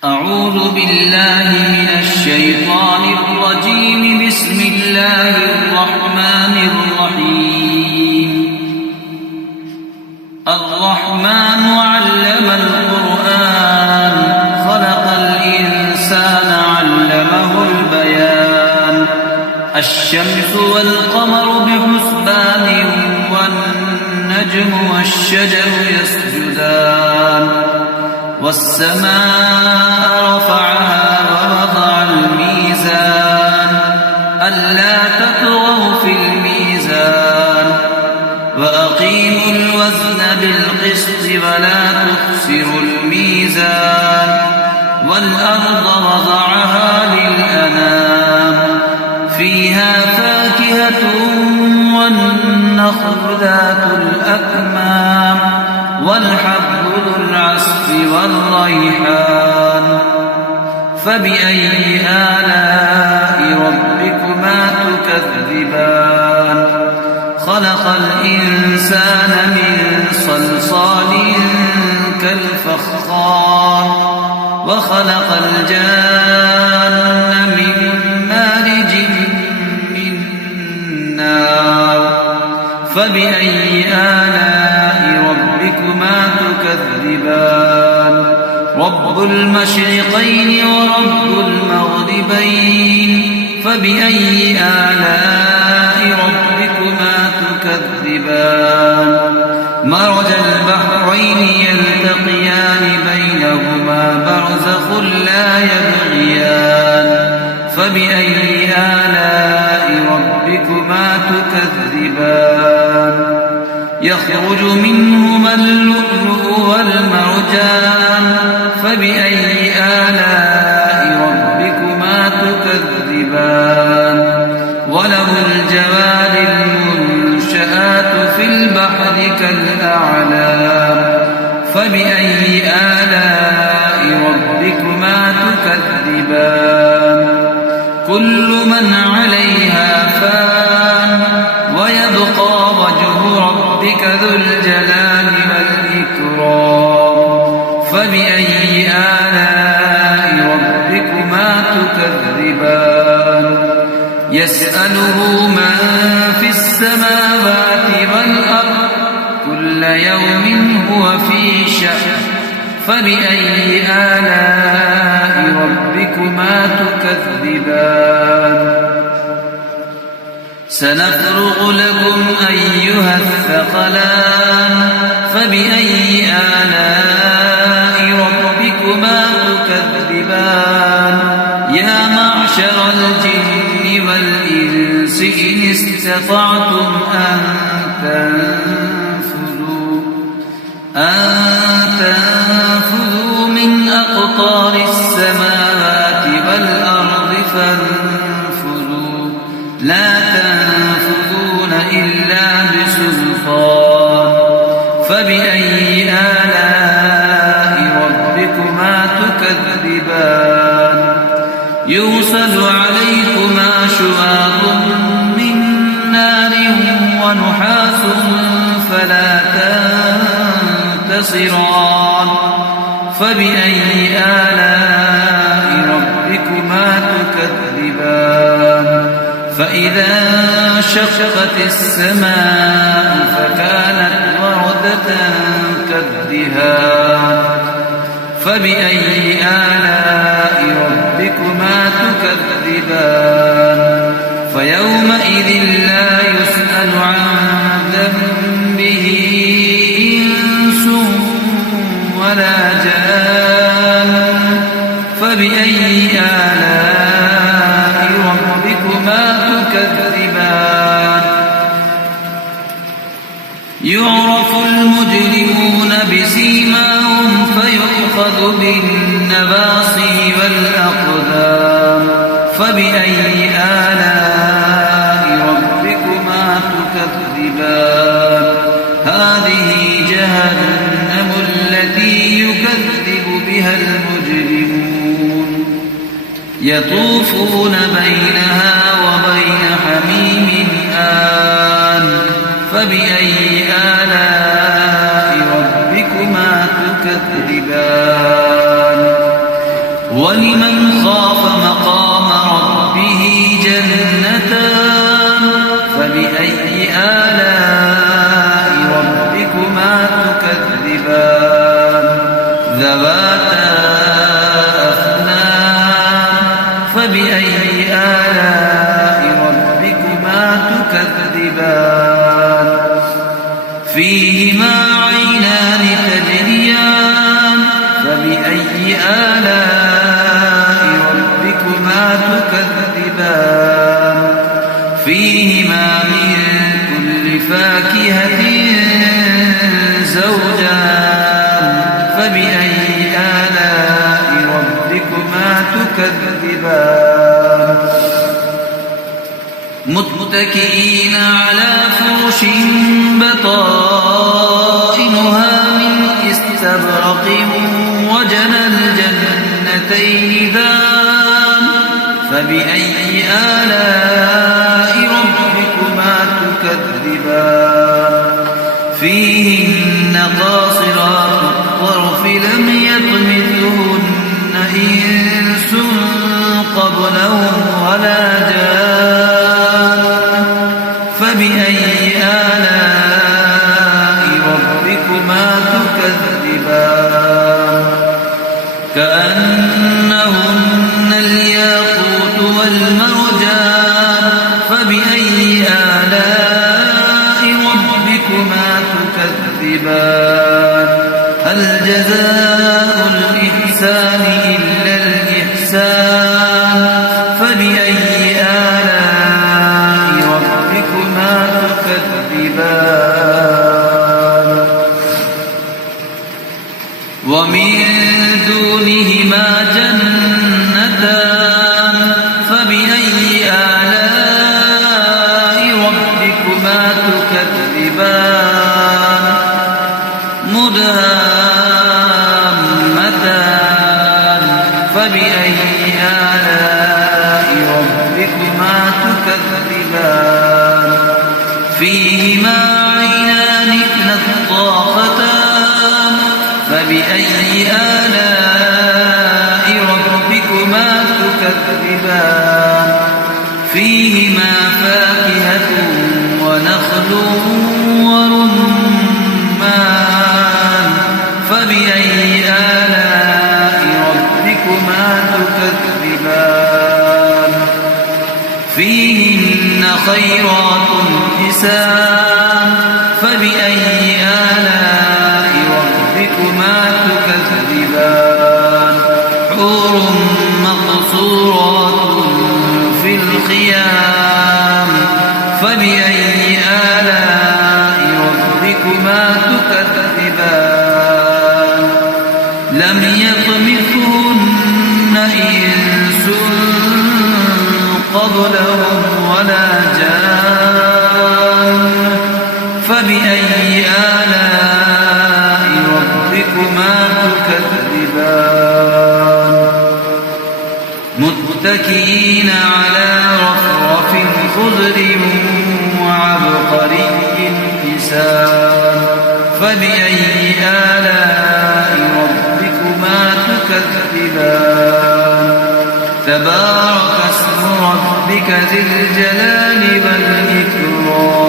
أعوذ بالله من الشيطان الرجيم. بسم الله الرحمن الرحيم. الرحمن علم القرآن خلق الإنسان علمه البيان. الشمس والقمر بحسبان والنجم والشجر يسجدان. والسماء رفعها ووضع الميزان ألا تطغوا في الميزان وأقيموا الوزن بالقسط ولا تخسروا الميزان. والأرض وضعها للأنام فيها فاكهة والنخل ذات الأكمام والحب ذو العصف والريحان. فبأي آلاء ربكما تكذبان. خلق الإنسان من صلصال كالفخار وخلق الجان من مارج من نار. فبأي آلاء ربكما تكذبان. رب المشرقين ورب المغربين. فبأي آلاء ربكما تكذبان. مرج البحرين يلتقيان بينهما برزخ لا يبغيان. فبأي آلاء ربكما تكذبان. يخرج منهما اللؤلؤ والمرجان. فبأي آلاء ربكما تكذبان. وله الجوار المنشآت في البحر كالأعلام. فبأي آلاء ربكما تكذبان. كل من عليها فان ويبقى وجه ربك ذو الجلال والإكرام. فبأي آلاء ربكما تكذبان. يسأله من في السماوات والأرض كل يوم هو في شأن. فبأي آلاء ربكما تكذبان. سنفرغ لكم أيها الثقلان. فبأي آلاء ربكما تكذبان. يا معشر الجن والإنس إن استطعتم أن تنفذوا من أقطار السماوات والأرض فانفذوا لا تنفذون إلا بسلطان. فبأي آلاء ربكما تكذبان. يرسل عليكما شواظ من نار ونحاس فلا تنتصران. فبأي آلاء ربكما تكذبان. فإذا انشقت السماء فكانت وردة كالدهان. فبأي آلاء ربكما تكذبان. فيومئذ لا يسأل عن ذنبه إنس ولا جان. فبأي آلاء ربكما تكذبان. يعرف المجرمون بسيماهم فيؤخذ بالنواصي والأقدام. فبأي آلاء ربكما تكذبان. هذه جهنم التي يكذب بها المجرمون. يطوفون بينها وبين حميم آن. فبأي آلاء ربكما تكذبان. ولمن خاف مقام ربه جنتان فبأي آلاء ربكما تكذبان ذواتا أفنان فبأي آلاء ربكما تكذبان فيهما عينان تجريان فبأي آلاء ربكما تكذبان فيهما من كل فاكهة زوجان فبأي آلاء ربكما تكذبان متكئين على فرش بطائنها من استبرق وجنى الجنتين دان فبأي آلاء ربكما تكذبان فيهن قاصرات الطرف لم يطمثهن إنس قبلهم ولا جان فبأي آلاء ربكما تكذبان كأنهن الياقوت والمرجان فبأي آلاء ربكما تكذبان هل جزاء الإحسان إلا الإحسان فبأي آلاء ربكما تكذبان ومن دونهما جنتان فبأي آلاء ربكما تكذبان مدهامتان فبأي آلاء ربكما تكذبان فيهما عينان نضاختان فبأي آلاء ربكما تكذبان فيهما فاكهة ونخل ورمان فبأي آلاء ربكما تكذبان فيهن خيرات حسان فبأي آلاء ربكما تكذبان حور مقصورات في الخيام فبأي آلاء ربكما تكذبان لم يطمثهن إنس قبلهم ولا جان فبأي آلاء ربكما تكذبان متكئين على رفرف خضر وعبقري حسان فبأي آلاء ربكما تكذبان تبارك اسم ربك ذي الجلال والإكرام